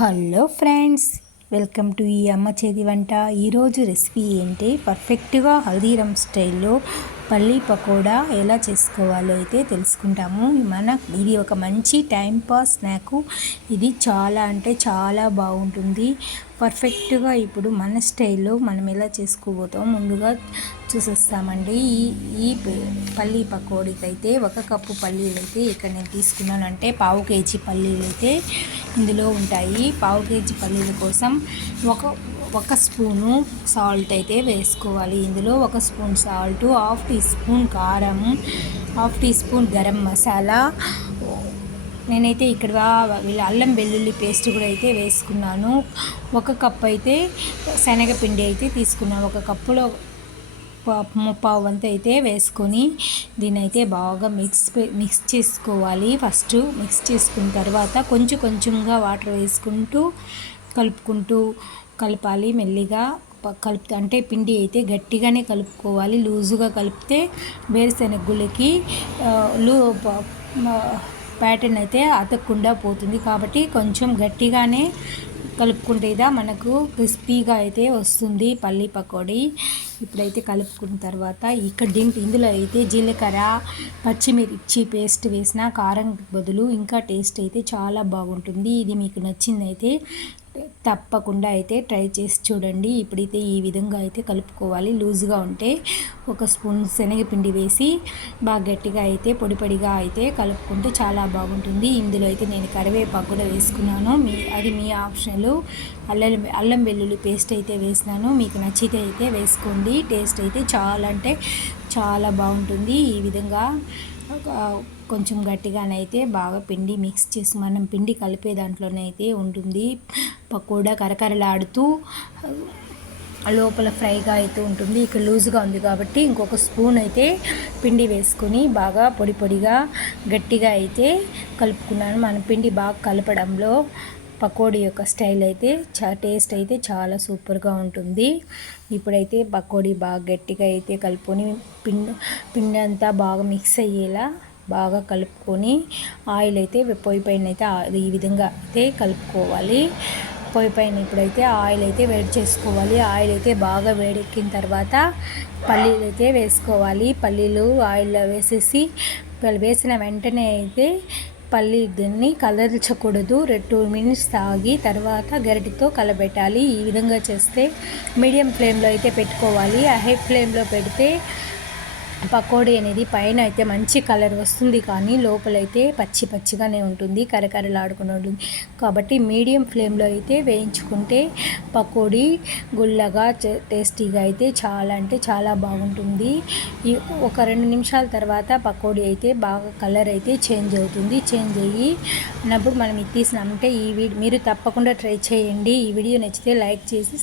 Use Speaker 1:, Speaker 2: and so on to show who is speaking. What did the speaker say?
Speaker 1: Hello friends welcome to ఈ అమ్మ చేతి వంట. ఈరోజు రెసిపీ ఏంటి? పర్ఫెక్ట్గా హల్దీరామ్ స్టైల్లో పల్లీ పకోడా ఎలా చేసుకోవాలో అయితే తెలుసుకుంటాము. మన ఇది ఒక మంచి టైం పాస్ స్నాక్. ఇది చాలా అంటే చాలా బాగుంటుంది. పర్ఫెక్ట్గా ఇప్పుడు మన స్టైల్లో మనం ఎలా చేసుకోబోతాం? ముందుగా చూసేస్తామండి. ఈ ఈ పల్లీ పకోడీకి అయితే ఒక కప్పు పల్లీలు అయితే ఇక్కడ నేను తీసుకున్నాను అంటే పావు కేజీ పల్లీలు అయితే ఇందులో ఉంటాయి. పావు కేజీ పల్లీల కోసం ఒక ఒక స్పూను సాల్ట్ అయితే వేసుకోవాలి. ఇందులో ఒక spoon salt half teaspoon కారం half teaspoon garam masala. నేనైతే ఇక్కడ అల్లం వెల్లుల్లి పేస్ట్ కూడా అయితే వేసుకున్నాను. ఒక కప్ అయితే శనగపిండి అయితే తీసుకున్నాను. ఒక కప్పులో ముప్పావు అంతా అయితే వేసుకొని దీని అయితే బాగా మిక్స్ మిక్స్ చేసుకోవాలి. ఫస్ట్ మిక్స్ చేసుకున్న తర్వాత కొంచెం కొంచెంగా వాటర్ వేసుకుంటూ కలుపుకుంటూ కలపాలి మెల్లిగా. కలుపు అంటే పిండి అయితే గట్టిగానే కలుపుకోవాలి. లూజుగా కలిపితే వేరుశెనగ గుళ్ళకి లూ ప్యాటర్న్ అయితే అతకుండా పోతుంది కాబట్టి కొంచెం గట్టిగానే కలుపుకుంటే మనకు క్రిస్పీగా అయితే వస్తుంది పల్లి పకోడీ. ఇప్పుడైతే కలుపుకున్న తర్వాత ఇక్కడ దీంట్లో ఇందులో అయితే జీలకర్ర పచ్చిమిర్చి పేస్ట్ వేసిన కారం బదులు ఇంకా టేస్ట్ అయితే చాలా బాగుంటుంది. ఇది మీకు నచ్చిందైతే తప్పకుండా అయితే ట్రై చేసి చూడండి. ఇప్పుడైతే ఈ విధంగా అయితే కలుపుకోవాలి. లూజ్గా ఉంటే ఒక స్పూన్ శనగపిండి వేసి బాగా గట్టిగా అయితే పొడి పొడిగా అయితే కలుపుకుంటే చాలా బాగుంటుంది. ఇందులో అయితే నేను కరివేపాకు కూడా వేసుకున్నాను. మీ అది మీ ఆప్షన్లు. అల్లం అల్లం వెల్లుల్లి పేస్ట్ అయితే వేసినాను. మీకు నచ్చితే అయితే వేసుకోండి. టేస్ట్ అయితే చాలా అంటే చాలా బాగుంటుంది. ఈ విధంగా కొంచెం గట్టిగానైతే బాగా పిండి మిక్స్ చేసి మనం పిండి కలిపే దాంట్లోనే అయితే ఉంటుంది. పకోడా కరకరలాడుతూ లోపల ఫ్రైగా అయితే ఉంటుంది. ఇక్కడ లూజ్గా ఉంది కాబట్టి ఇంకొక స్పూన్ అయితే పిండి వేసుకొని బాగా పొడి పొడిగా గట్టిగా అయితే కలుపుకున్నాను. మన పిండి బాగా కలపడంలో పకోడీ యొక్క స్టైల్ అయితే చా టేస్ట్ అయితే చాలా సూపర్గా ఉంటుంది. ఇప్పుడైతే పకోడీ బాగా గట్టిగా అయితే కలుపుకొని పిండి పిండి అంతా బాగా మిక్స్ అయ్యేలా బాగా కలుపుకొని ఆయిల్ అయితే పొయ్యి పైన అయితే ఈ విధంగా అయితే కలుపుకోవాలి. పొయ్యి పైన ఇప్పుడైతే ఆయిల్ అయితే వేడి చేసుకోవాలి. ఆయిల్ అయితే బాగా వేడెక్కిన తర్వాత పల్లీలు అయితే వేసుకోవాలి. పల్లీలు ఆయిల్లో వేసేసి వేసిన వెంటనే అయితే పల్లి దీన్ని కలర్చకూడదు. టూ మినిట్స్ తాగి తర్వాత గరిటితో కలబెట్టాలి. ఈ విధంగా చేస్తే మీడియం ఫ్లేమ్లో అయితే పెట్టుకోవాలి. హై ఫ్లేమ్లో పెడితే పకోడీ అనేది పైన అయితే మంచి కలర్ వస్తుంది కానీ లోపలైతే పచ్చి పచ్చిగానే ఉంటుంది కరకరలాడుకుని ఉంటుంది కాబట్టి మీడియం ఫ్లేమ్లో అయితే వేయించుకుంటే పకోడీ గుల్లగా టేస్టీగా అయితే చాలా అంటే చాలా బాగుంటుంది. ఒక రెండు నిమిషాల తర్వాత పకోడీ అయితే బాగా కలర్ అయితే చేంజ్ అవుతుంది. చేంజ్ అయ్యి అన్నప్పుడు మనం ఇది తీసినామంటే ఈ వీడియో మీరు తప్పకుండా ట్రై చేయండి. ఈ వీడియో నచ్చితే లైక్ చేసి